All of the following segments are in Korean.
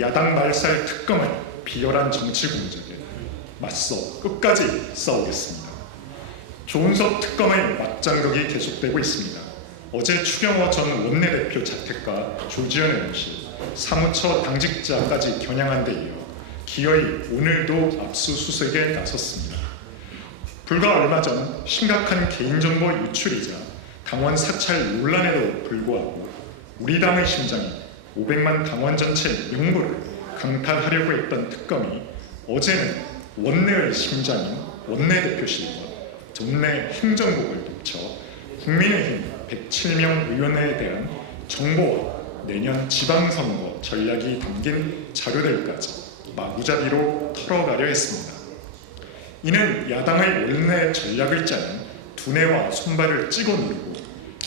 야당 말살 특검의 비열한 정치 공작에 맞서 끝까지 싸우겠습니다. 조은석 특검의 맞장극이 계속되고 있습니다. 어제 추경호 전 원내대표 자택과 조지현 MC, 사무처 당직자까지 겨냥한 데 이어 기어이 오늘도 압수수색에 나섰습니다. 불과 얼마 전 심각한 개인정보 유출이자 당원 사찰 논란에도 불구하고 우리 당의 심장이 500만 당원 전체 명부를 강탈하려고 했던 특검이 어제는 원내의 심장인 원내대표실과 전내 행정국을 덮쳐 국민의힘 107명 의원에 대한 정보와 내년 지방선거 전략이 담긴 자료들까지 마구잡이로 털어가려 했습니다. 이는 야당의 원내 전략을 짜는 두뇌와 손발을 찍어 누르고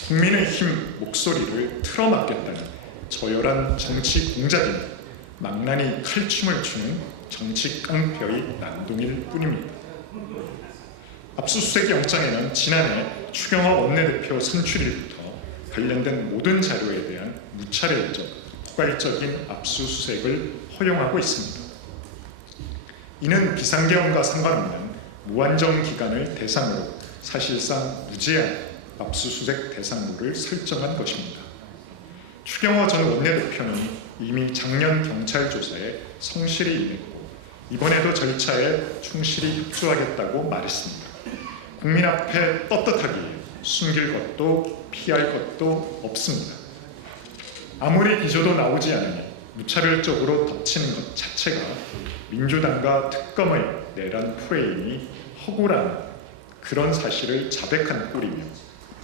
국민의힘 목소리를 틀어막겠다는 저열한 정치 공작이며 망나니 칼춤을 추는 정치 깡패의 난동일 뿐입니다. 압수수색 영장에는 지난해 추경호 원내대표 선출일부터 관련된 모든 자료에 대한 무차별적, 포괄적인 압수수색을 허용하고 있습니다. 이는 비상계엄과 상관없는 무한정 기간을 대상으로 사실상 무제한 압수수색 대상물을 설정한 것입니다. 추경호 전 원내대표는 이미 작년 경찰 조사에 성실히 임했고 이번에도 절차에 충실히 협조하겠다고 말했습니다. 국민 앞에 떳떳하게 숨길 것도 피할 것도 없습니다. 아무리 기조도 나오지 않으니 무차별적으로 덮치는 것 자체가 민주당과 특검의 내란 프레임이 허구라는 그런 사실을 자백한 꼴이며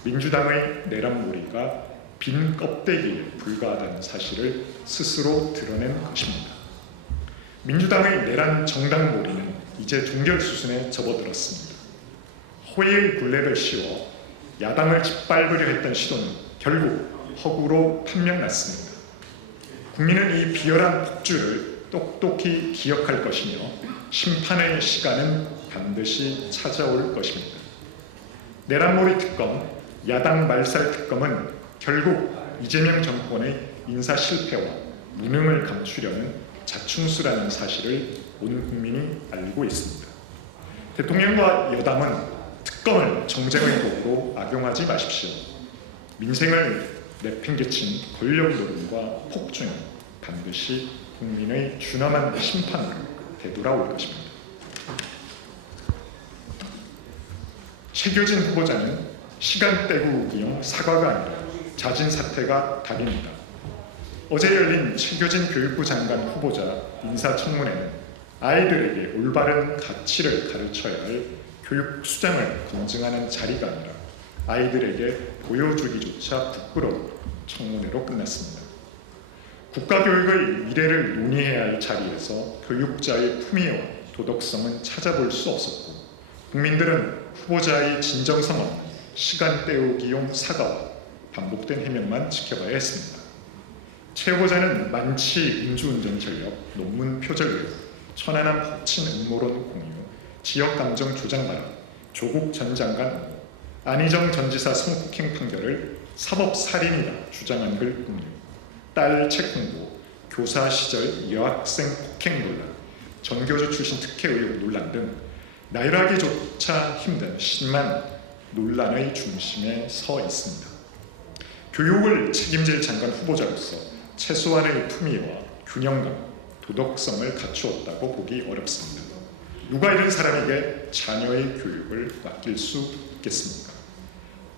민주당의 내란몰이가 빈 껍데기에 불과하다는 사실을 스스로 드러낸 것입니다. 민주당의 내란 정당몰이는 이제 종결 수순에 접어들었습니다. 호의의 굴레를 씌워 야당을 짓밟으려 했던 시도는 결국 허구로 판명났습니다. 국민은 이 비열한 폭주를 똑똑히 기억할 것이며 심판의 시간은 반드시 찾아올 것입니다. 내란몰이 특검, 야당 말살 특검은 결국 이재명 정권의 인사 실패와 무능을 감추려는 자충수라는 사실을 온 국민이 알고 있습니다. 대통령과 여당은 특검을 정쟁의 도구로 악용하지 마십시오. 민생을 내팽개친 권력 노름과 폭주는 반드시 국민의 준엄한 심판으로 되돌아올 것입니다. 최규진 후보자는 시간 때우기용 사과가 아니라 자진 사퇴가 답입니다. 어제 열린 최규진 교육부 장관 후보자 인사청문회는 아이들에게 올바른 가치를 가르쳐야 할 교육 수장을 검증하는 자리가 아니라 아이들에게 보여주기조차 부끄러운 청문회로 끝났습니다. 국가교육의 미래를 논의해야 할 자리에서 교육자의 품위와 도덕성은 찾아볼 수 없었고 국민들은 후보자의 진정성 없는 시간 때우기용 사과와 반복된 해명만 지켜봐야 했습니다. 최 후보자는 만취 음주운전 전력, 논문 표절 외우, 천안함 확친 음모론 공유, 지역감정 조장 발언, 조국 전 장관 업무, 안희정 전 지사 성폭행 판결을 사법살인이라 주장한 글 공유, 딸 책 홍보, 교사 시절 여학생 폭행 논란, 전교조 출신 특혜 의혹 논란 등 나열하기조차 힘든 심한 논란의 중심에 서 있습니다. 교육을 책임질 장관 후보자로서 최소한의 품위와 균형감, 도덕성을 갖추었다고 보기 어렵습니다. 누가 이런 사람에게 자녀의 교육을 맡길 수 있겠습니까?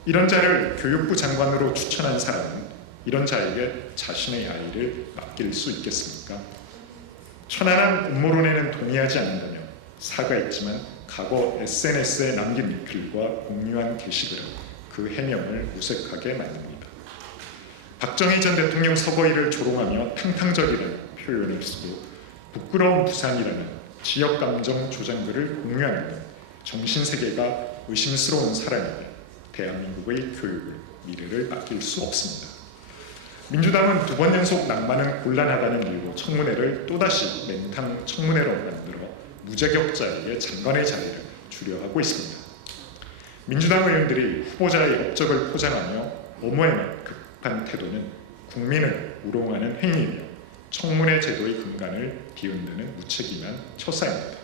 이런 자를 교육부 장관으로 추천한 사람은 이런 자에게 자신의 아이를 맡길 수 있겠습니까? 천안함 음모론에는 동의하지 않는다며 사과했지만 과거 SNS에 남긴 글과 공유한 게시글은 그 해명을 무색하게 만듭니다. 박정희 전 대통령 서거일을 조롱하며 탕탕절이라는 표현을 쓰고 부끄러운 부산이라는 지역감정 조장글을 공유하는 등 정신세계가 의심스러운 사람에게 대한민국의 교육을 미래를 맡길 수 없습니다. 민주당은 두 번 연속 낭만은 곤란하다는 이유로 청문회를 또다시 맹탕 청문회로 만들어 무자격자에게 장관의 자리를 주려 하고 있습니다. 민주당 의원들이 후보자의 업적을 포장하며 엄호에만 급한 태도는 국민을 우롱하는 행위이며 청문회 제도의 근간을 뒤흔드는 무책임한 처사입니다.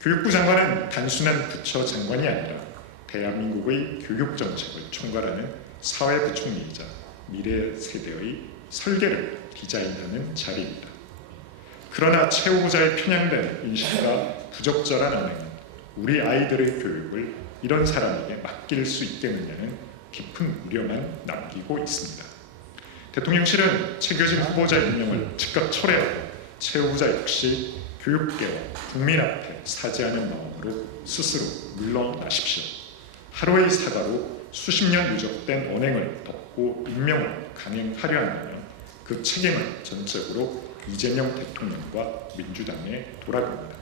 교육부 장관은 단순한 부처 장관이 아니라 대한민국의 교육정책을 총괄하는 사회부총리이자 미래 세대의 설계를 디자인하는 자리입니다. 그러나 최 후보자의 편향된 인식과 부적절한 언행은 우리 아이들의 교육을 이런 사람에게 맡길 수 있겠느냐는 깊은 우려만 남기고 있습니다. 대통령실은 최규진 후보자 임명을 즉각 철회하고 최 후보자 역시 교육계와 국민 앞에 사죄하는 마음으로 스스로 물러나십시오. 하루의 사과로 수십 년 누적된 언행을 덮고 임명을 강행하려 한다면 그 책임은 전적으로 이재명 대통령과 민주당에 돌아갑니다.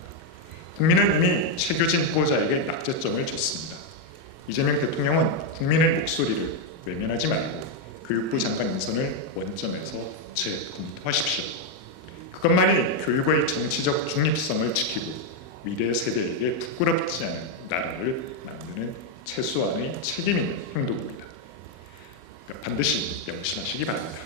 국민은 이미 최규진 후보자에게 낙제점을 줬습니다. 이재명 대통령은 국민의 목소리를 외면하지 말고 교육부 장관 인선을 원점에서 재검토하십시오. 그것만이 교육의 정치적 중립성을 지키고 미래 세대에게 부끄럽지 않은 나라를 만드는 최소한의 책임 있는 행동입니다. 반드시 명심하시기 바랍니다.